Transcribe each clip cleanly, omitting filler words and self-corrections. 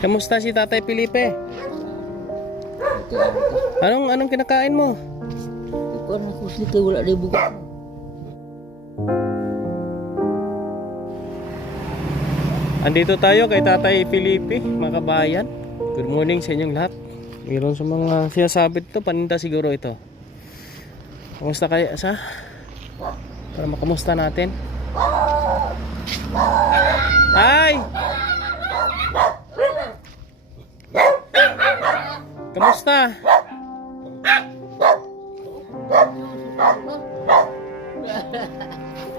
Kamusta si Tatay Felipe? Anong kinakain mo? Ikaw na ko sila wala na buka. Andito tayo kay Tatay Felipe, mga kabayan. Good morning sa inyong lahat. Mayroon sa mga sinasabit ito, paninda siguro ito. Kamusta kaya sa? Para makamusta natin. Ay! Kamusta?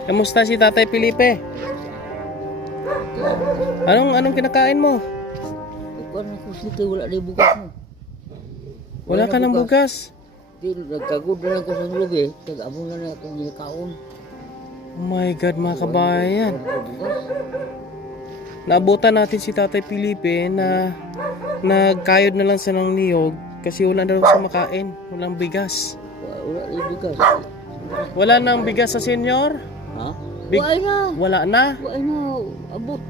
Kamusta si Tatay Felipe? Anong kinakain mo? Ikaw na ko sila wala na buka mo. Wala ka ng bugas. Nagkagod na lang ko sa lugi. Tag-abong na akong nilakaon. Oh my God, mga kabayan. Naabutan natin si Tatay Felipe na nagkayod na lang sa ng niyog kasi wala na daw sa makain. Walang bigas. Wala na bukas. Wala nang bigas sa senyor? Ha? Big- Wala na. Wala na. Wala na. Abot.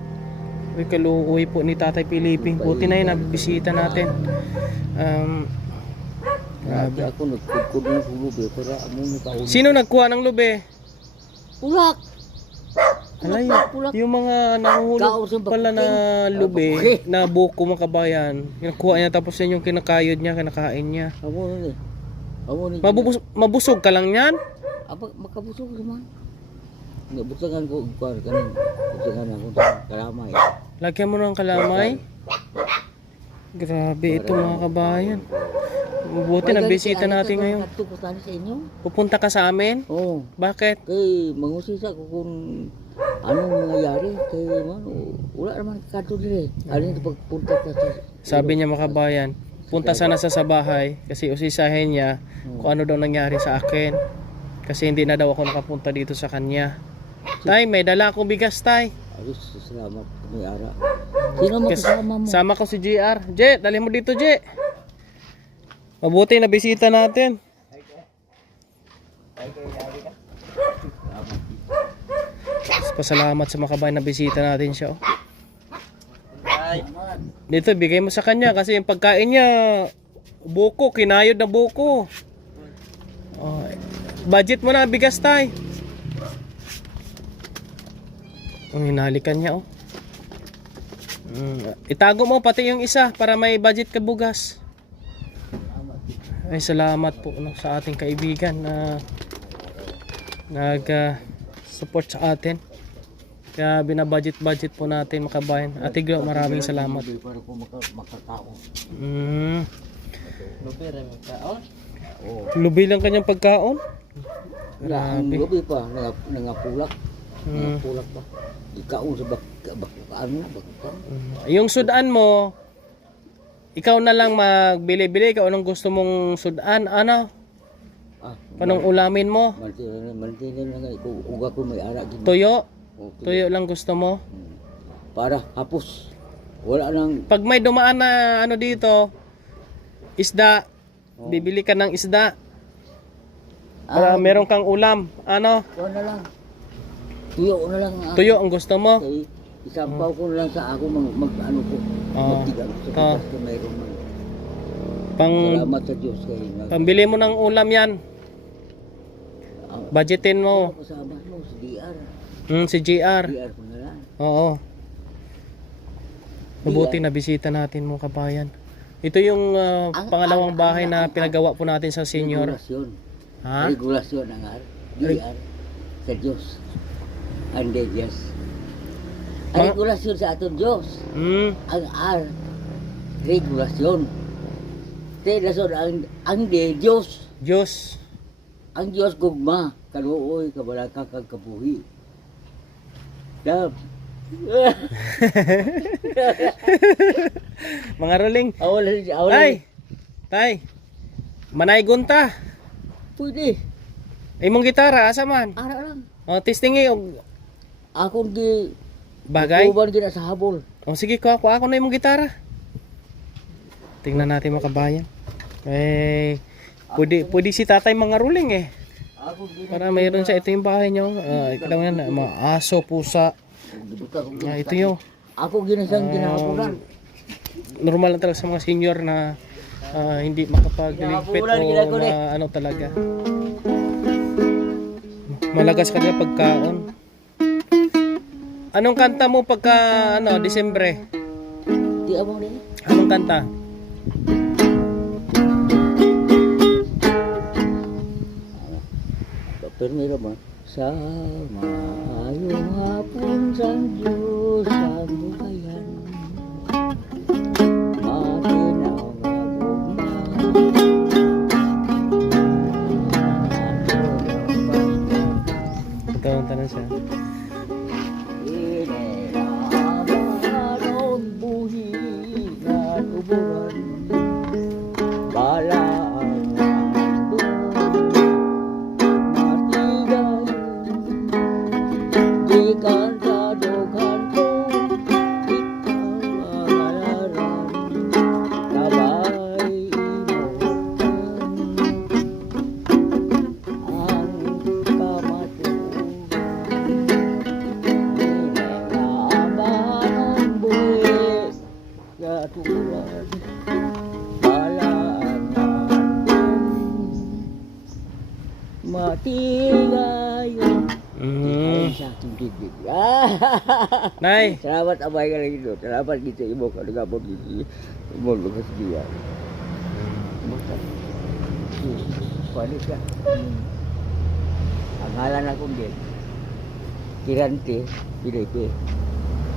Uy, kalukuy po ni Tatay Felipe. Buti na yun, nabisita natin. Grabe ako nagkudkod na sa lugi. Para among nakaon. Sino nagkuha ng lube? Ulak. Alay, yung mga nahuhulog pala na lube, na buko mga kabayan. Nakuha niya tapos yan yung kinakayod niya, kinakain niya. Amo na ni. Amo ni. Mabusog ka lang yan? Apa makabusog naman. Nabutangan ko kuan kanin. Butangan ako sa kalamay. Lagyan mo ng kalamay. Grabe ito mga kabayan. Mabuti na bisita natin ngayon. Kadto ko tani sa inyo. Pupunta ka sa amin? Oo. Bakit? Kay mangusisa ko kung anong mangyayari kay man wala naman kadto dire. Alin pagpunta ka sa Sabi niya mga kabayan, punta sana sa bahay kasi usisahin niya kung ano daw nangyari sa akin. Kasi hindi na daw ako nakapunta dito sa kanya. Tay, may dala akong bigas, tay. Alis, salamat may ara. Sino makasama mo? Sama ko si JR. Je, dali mo dito, Je. Mabuti na bisita natin. Pasalamat sa mga kabayan na bisita natin siya. Oh. Dito, bigay mo sa kanya kasi yung pagkain niya, buko, kinayod na buko. Oh, budget mo na, bigas, tay. Ang hinalikan niya, oh. Itago mo pati yung isa para may budget ka bugas. Ay, salamat po no, sa ating kaibigan na nag-support sa atin. Kaya binabudget-budget po natin makabayan. Ate Glo, maraming salamat. Para ko makatao. Lubi lang kanyang pagkaon. Grabe. Lubi pa nangapulak. Nangapulak pa. Ikaon sa ano bakit. Yung sudan mo, ikaw na lang magbili-bili kung anong gusto mong sudan. Ano? Anong ulamin mo? Mantinan na nga. Uga ko may ara. Tuyo? Tuyo lang gusto mo? Para hapos. Wala nang. Pag may dumaan na ano dito, isda, bibili ka ng isda. Para meron kang ulam. Ano? Kuha na lang. Tuyo na lang. Tuyo ang gusto mo? Okay. Isampaw ko na lang sa ako mag-ano ko. Magtiga ko sa pitas ko mayroon man. Salamat sa Diyos kayo. Pambili mo ng ulam yan. Budgetin mo. Kasama mo si DR. Si JR. DR ko na lang. Oo. Mabuti na bisita natin mo kabayan. Ito yung pangalawang bahay na pinagawa po natin sa senior. Regulasyon. Ha? Regulasyon ang DR sa Diyos. Ande Diyos. Ang regulasyon sa aton Diyos. Ang R. Regulasyon. Regulasyon ang de Diyos. Diyos. Ang Diyos gugma. Kaluoy, kabalaka, kagkabuhi. Dab. Mga ruling. Awal. Tay. Tay. Manay gunta. Pwede. Imong gitara asa man? Ara lang. Testing og Akong di bagay. uban gina sa habol. Sige ko ako na imong gitara. Tingnan natin mga kabayan. Pwede si tatay mga ruling eh. Para mayroon siya, ito yung bahay niyo. Kailangan na mga aso, pusa. Ito yung Ako ginasang ginahapunan. normal lang talaga sa mga senior na hindi makapagligpit o na ano talaga. Malagas ka na pagkaon. Anong kanta mo pagka Disyembre? Di abang rin. Anong kanta? Permiro mo. Sama ayong hapon sa Diyos sa buhayan. Matinaw nga bugma. Ito ang tanong siya. Inelaban buhingan uburan. Bala ang ikan sa dughan ko, ikaw ang alaran, sabay imutan ang kamaturan. Inelaban ang buhis sa tuguran, balaan ang matigayon. Sa ating bibig. Nay, Salamat abay ka lang ito. Salamat dito imo ka nagapot dito. Imo lugas dia. Panik ka. Ang ngalan akong din. Kirante, Pilipi.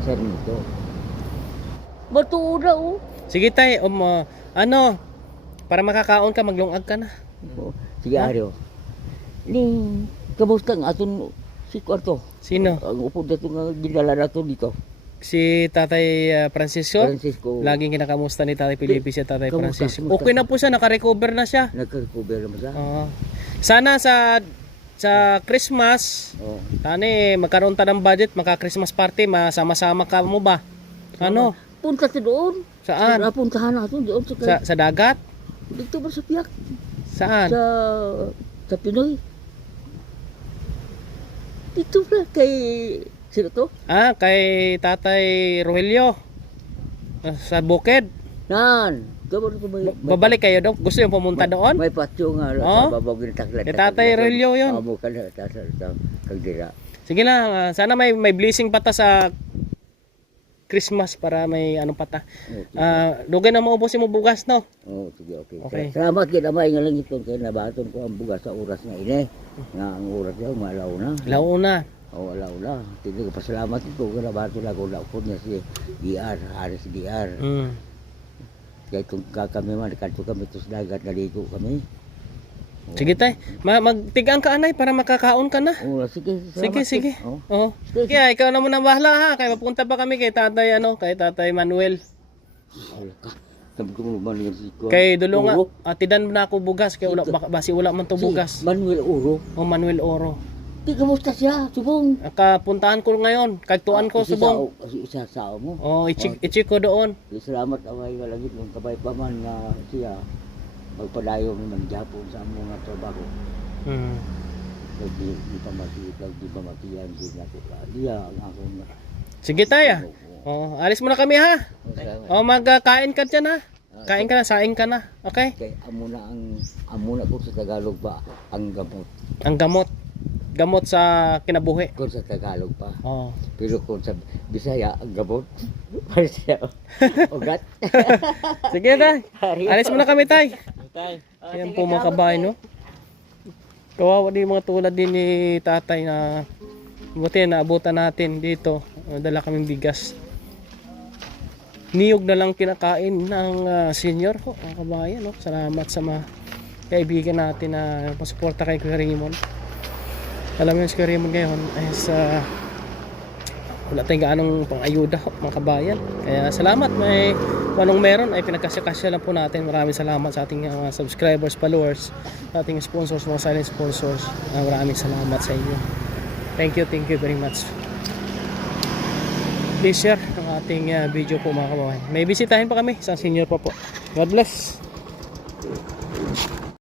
Sarmito. Matuo na oh. sige tay, para makakaon ka, maglungag ka na. Sige Aryo. Ning kamusta ang aton si kwarto? Sino? Ang upo dito nga ginala nato dito. Si Tatay Francisco? Francisco. Laging kinakamusta ni Tatay Felipe si Tatay Kamusta? Francisco. Kamusta? Okay na po siya, naka-recover na siya. Nagka-recover naman siya. Oo. Sana sa Christmas, Oh. tani magkaroon ta ng budget, maka-Christmas party, masama-sama ka mo ba? Ano? Punta sa doon. Saan? Puntahan natin doon Sa dagat? dito ba sa Piak? Saan? Sa Pinoy. Dito ba kay sino to? Kay Tatay Rogelio. Sa Bukid. Nan. Gabar ko may Babalik kayo doon? Gusto yung pumunta doon? may patio nga Oh? babaw ginataklat. Kay Tatay Rogelio yun. Amo ka na sa kagdira. Sige lang, sana may blessing pa ta sa Christmas para may ano pa ta. Dugay na maubusin mo bugas, no? Oh, sige, okay. Okay. Salamat kay damay nga lang ito kay nabaton ko ang bugas sa oras nga ini. Nga ang oras daw malaw na. Launa. Oh, alaw na. Tindi ko pasalamat ito kay nabaton ako na ko niya si DR, Haris DR. Kaya kung kami man kanto kami tos dagat naligo kami. Sige tay, magtigaan ka anay para makakaon ka na. Oh, sige. Sige. Oh. Oo. Kaya ikaw na muna bahala ha. Kaya mapunta pa kami kay Tatay Manuel. Sabi ko mo man yung siko. Kay Dulunga, Uro. atidan na ako bugas kay basi wala man to bugas. Si Manuel Uro. O Manuel Oro. Di kamusta siya, subong. Kapuntahan ko ngayon, kagtuan ko subong. Isa sao mo. Oh, i-check ko doon. Salamat away nga langit ng kabay pa man nga siya magpadayo naman Japon sa among nga trabaho. Di pa matiyan din ako. Diya ang ako nga. Sige tayo. Oh, alis muna kami ha. Salamat. Oh, magkain ka dyan ha. Kain ka na, saing ka na. Okay? Kay amo na ko sa Tagalog ba ang gamot. Ang gamot. Gamot sa kinabuhi. Kung sa Tagalog pa. Oh. Pero kung sa Bisaya ang gamot. Para siya. Ugat. Sige tay. Alis muna kami tay. Yan po mga kabahay, no? Kawawa din mga tulad din ni tatay na buti na abutan natin dito. Dala kaming bigas. Niyog na lang kinakain ng senior ko, mga kabayan, no? Salamat sa mga kaibigan natin na pasuporta kay Kuya Raymond. Alam mo yun si Kuya Raymond ngayon ay wala tayong gaanong pang-ayuda, mga kabayan. Kaya salamat, may anong meron ay pinagkasya-kasya lang po natin. Maraming salamat sa ating subscribers, followers, sa ating sponsors, mga silent sponsors. Maraming salamat sa inyo. Thank you very much. Please share ang ating video po, mga kabayan. May bisitahin pa kami, isang senior pa po. God bless.